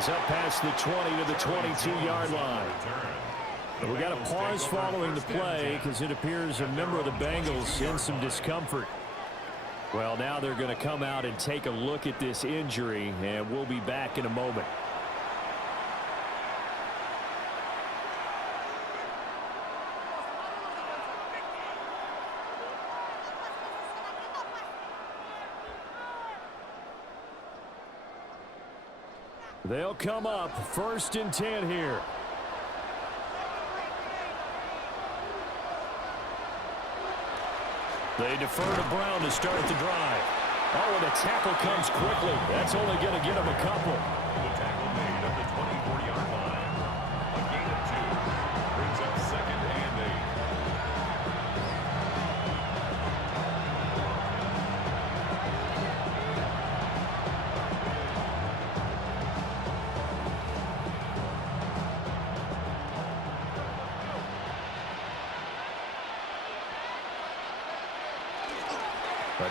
he's up past the 20 to the 22-yard line. We got a pause following the play because it appears a member of the Bengals in some discomfort. Well, now they're going to come out and take a look at this injury, and we'll be back in a moment. They'll come up 1st and 10 here. They defer to Brown to start the drive. Oh, and the tackle comes quickly. That's only going to get him a couple. The tackle made at the 24-yard line. A gain of 2 brings up 2nd and 8.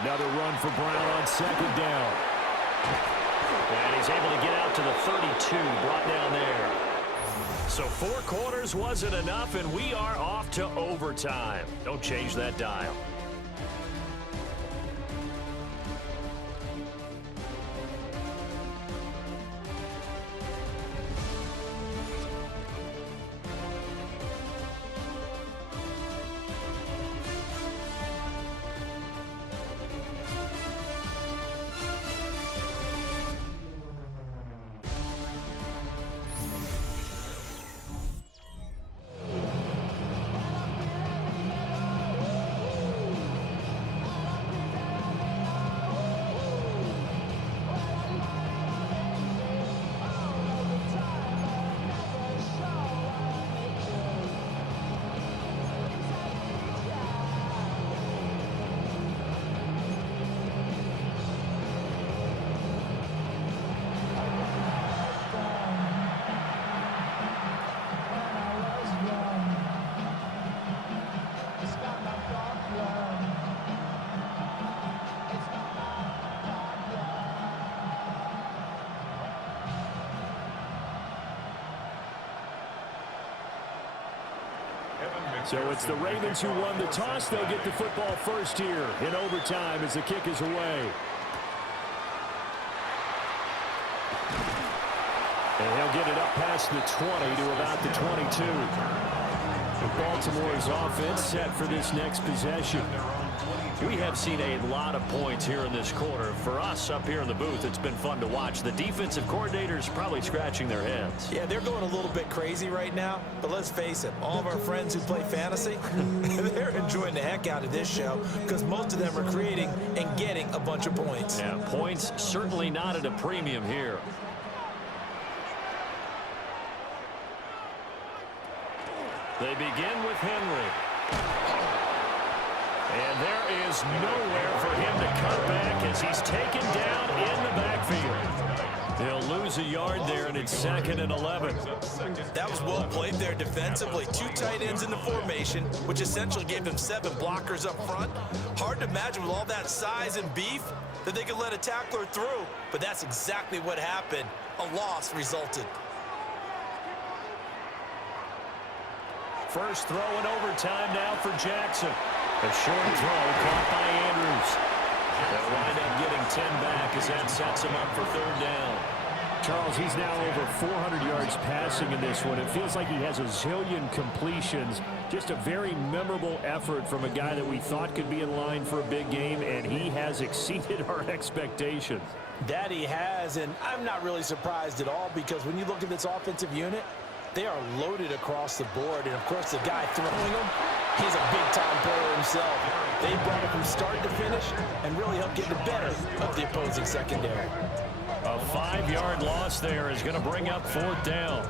Another run for Brown on 2nd down. And he's able to get out to the 32, brought down there. So 4 quarters wasn't enough, and we are off to overtime. Don't change that dial. So it's the Ravens who won the toss. They'll get the football first here in overtime as the kick is away. And he'll get it up past the 20 to about the 22. Baltimore's offense set for this next possession. We have seen a lot of points here in this quarter. For us up here in the booth, it's been fun to watch. The defensive coordinators probably scratching their heads. Yeah, they're going a little bit crazy right now. But let's face it, all of our friends who play fantasy, they're enjoying the heck out of this show because most of them are creating and getting a bunch of points. Yeah, points certainly not at a premium here. They begin with Henry. And there is nowhere for him to cut back as he's taken down in the backfield. They'll lose a yard there, and it's 2nd and 11. That was well played there defensively. 2 tight ends in the formation, which essentially gave them 7 blockers up front. Hard to imagine with all that size and beef that they could let a tackler through, but that's exactly what happened. A loss resulted. First throw in overtime now for Jackson. A short throw caught by Andrews. They'll wind up getting 10 back as that sets him up for 3rd down. Charles, he's now over 400 yards passing in this one. It feels like he has a zillion completions. Just a very memorable effort from a guy that we thought could be in line for a big game, and he has exceeded our expectations. That he has, and I'm not really surprised at all because when you look at this offensive unit, they are loaded across the board. And, of course, the guy throwing them, he's a big-time player himself. They brought it from start to finish and really helped get the better of the opposing secondary. A 5-yard loss there is going to bring up 4th down.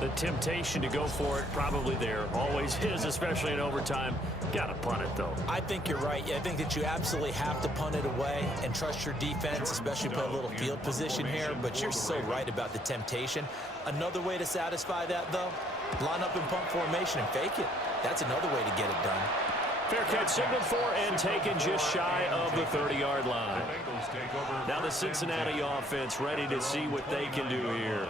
The temptation to go for it probably there. Always is, especially in overtime. Got to punt it, though. I think you're right. I think that you absolutely have to punt it away and trust your defense, especially play a little field position here. But you're so right about the temptation. Another way to satisfy that, though, line up in punt formation and fake it. That's another way to get it done. Fair catch signaled for and taken just shy of the 30-yard line. Now the Cincinnati offense ready to see what they can do here.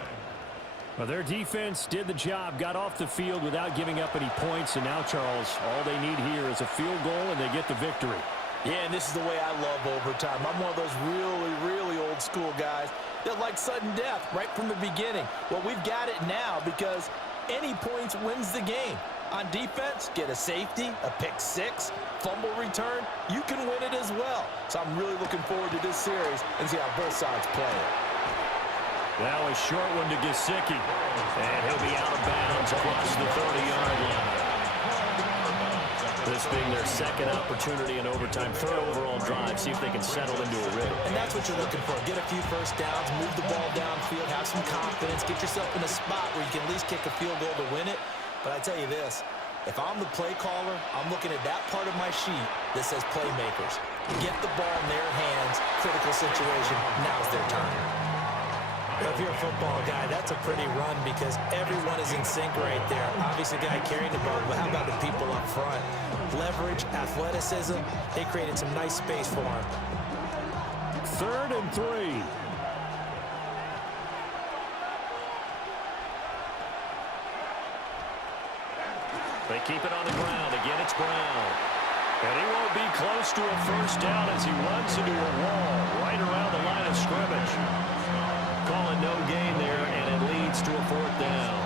Well, their defense did the job, got off the field without giving up any points, and now, Charles, all they need here is a field goal, and they get the victory. Yeah, and this is the way I love overtime. I'm one of those really, really old school guys that like sudden death right from the beginning. Well, we've got it now because any points wins the game. On defense, get a safety, a pick six, fumble return, you can win it as well. So I'm really looking forward to this series and see how both sides play it. Now a short one to Gesicki, and he'll be out of bounds across the 30-yard line. This being their second opportunity in overtime, third overall drive, see if they can settle into a rhythm. And that's what you're looking for. Get a few first downs, move the ball downfield, have some confidence, get yourself in a spot where you can at least kick a field goal to win it. But I tell you this, if I'm the play caller, I'm looking at that part of my sheet that says playmakers. Get the ball in their hands, critical situation, now's their time. If you're a football guy, that's a pretty run because everyone is in sync right there. Obviously, the guy carrying the ball, but how about the people up front? Leverage, athleticism, they created some nice space for him. 3rd and 3. They keep it on the ground. Again, it's Brown. And he won't be close to a first down as he runs into a wall right around the line of scrimmage. Calling no gain there, and it leads to a 4th down.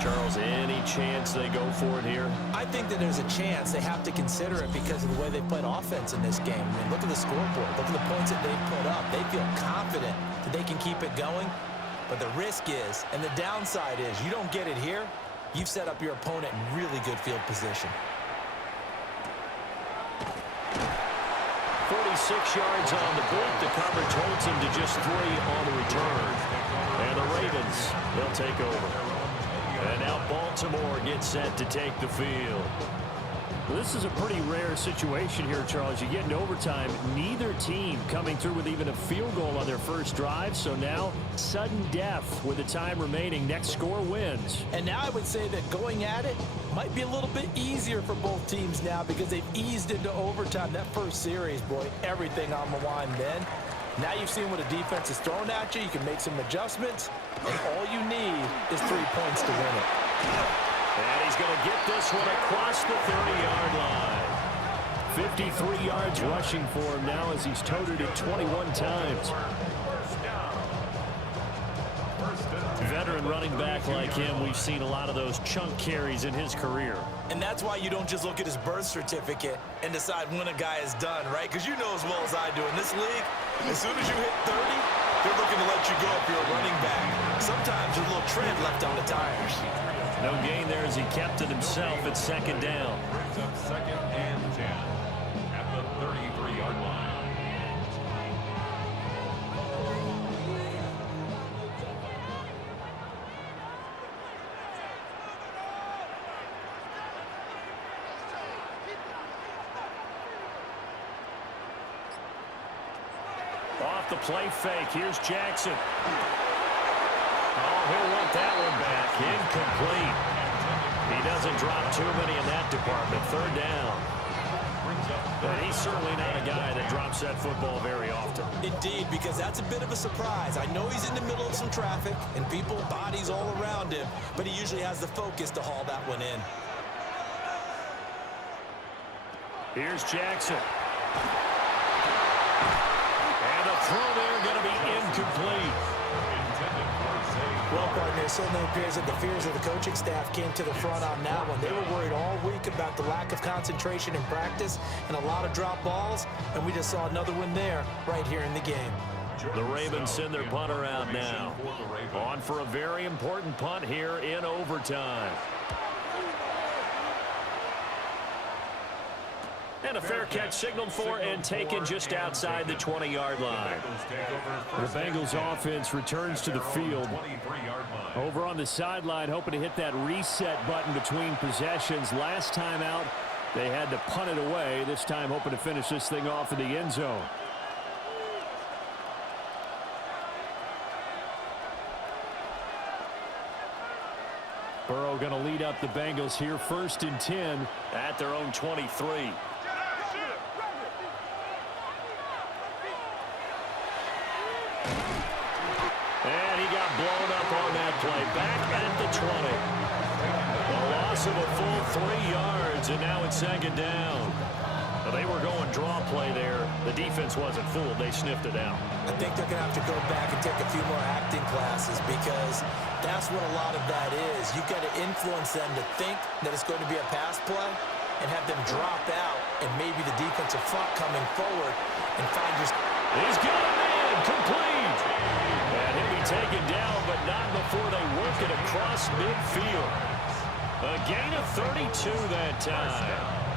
Charles, any chance they go for it here? I think that there's a chance. They have to consider it because of the way they played offense in this game. I mean, look at the scoreboard. Look at the points that they've put up. They feel confident that they can keep it going. But the risk is, and the downside is, you don't get it here, you've set up your opponent in really good field position. 46 yards on the boot. The coverage holds him to just 3 on the return. And the Ravens, they'll take over. And now Baltimore gets set to take the field. Well, this is a pretty rare situation here, Charles. You get into overtime, neither team coming through with even a field goal on their first drive. So now, sudden death with the time remaining. Next score wins. And now I would say that going at it might be a little bit easier for both teams now because they've eased into overtime. That first series, boy, everything on the line then. Now you've seen what a defense is throwing at you. You can make some adjustments, and all you need is 3 points to win it. And he's going to get this one across the 30-yard line. 53 yards rushing for him now as he's toted it 21 times. Veteran running back like him, we've seen a lot of those chunk carries in his career. And that's why you don't just look at his birth certificate and decide when a guy is done, right? Because you know as well as I do, in this league, as soon as you hit 30, they're looking to let you go if you're a running back. Sometimes there's a little tread left on the tires. No gain there as he kept it himself at 2nd down. Brings up 2nd and 10 at the 33-yard line. Off the play fake. Here's Jackson. Oh, he'll want that one back. Incomplete. He doesn't drop too many in that department. 3rd down. But he's certainly not a guy that drops that football very often. Indeed, because that's a bit of a surprise. I know he's in the middle of some traffic and people, bodies all around him, but he usually has the focus to haul that one in. Here's Jackson. And the throw there going to be incomplete. Well, partner, it certainly appears that the fears of the coaching staff came to the front on that one. They were worried all week about the lack of concentration in practice and a lot of drop balls, and we just saw another one there right here in the game. The Ravens send their punter out now. On for a very important punt here in overtime. And a fair catch signaled for and taken just outside the 20-yard line. The Bengals offense returns to the field. Over on the sideline, hoping to hit that reset button between possessions. Last time out, they had to punt it away. This time hoping to finish this thing off in the end zone. Burrow going to lead up the Bengals here. 1st and 10 at their own 23. And he got blown back at the 20. A loss of a full 3 yards, and now it's second down. Well, they were going draw play there. The defense wasn't fooled. They sniffed it out. I think they're going to have to go back and take a few more acting classes because that's what a lot of that is. You've got to influence them to think that it's going to be a pass play and have them drop out and maybe the defensive front coming forward and find your... He's got a man complete. And he'll be taken down, but not before they work it across midfield. A gain of 32 that time.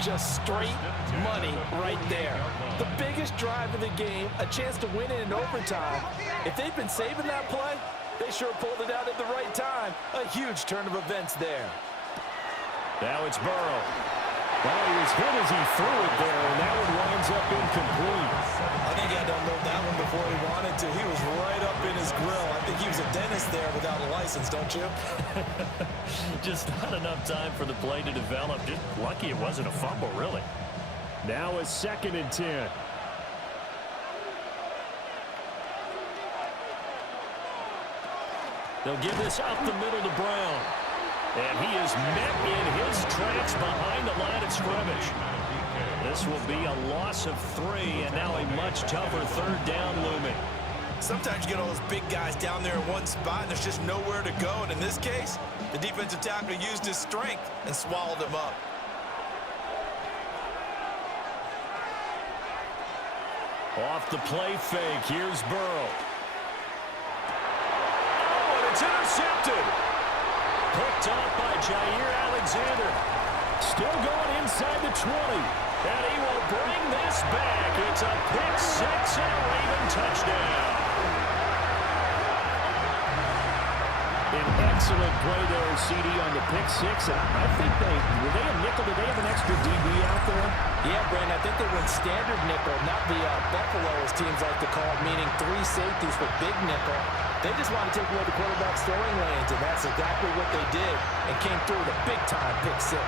Just straight money right there. The biggest drive of the game, a chance to win it in overtime. If they've been saving that play, they sure pulled it out at the right time. A huge turn of events there. Now it's Burrow. Well, he was hit as he threw it there, and that one winds up incomplete. I think he had to unload that one before he wanted to. He was right up in his grill. I think he was a dentist there without a license, don't you? Just not enough time for the play to develop. Just lucky it wasn't a fumble, really. Now a 2nd and 10. They'll give this up the middle to Brown. And he is met in his tracks behind the line of scrimmage. This will be a loss of 3, and now a much tougher 3rd down looming. Sometimes you get all those big guys down there in one spot, and there's just nowhere to go. And in this case, the defensive tackle used his strength and swallowed him up. Off the play fake, here's Burrow. Oh, and it's intercepted. Picked up by Jair Alexander. Still going inside the 20. And he will bring this back. It's a pick 6 and a Raven touchdown. An excellent play there, CD, on the pick 6. And I think were they a nickel? Did they have an extra DB out there? Yeah, Brandon, I think they went standard nickel, not the Buffalo, as teams like to call it, meaning 3 safeties with big nickel. They just want to take away the quarterback's throwing lanes, and that's exactly what they did and came through with a big-time pick 6.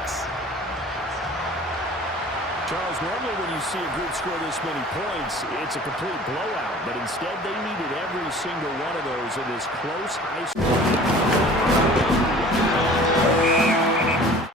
Charles, normally when you see a group score this many points, it's a complete blowout. But instead, they needed every single one of those in this close high school.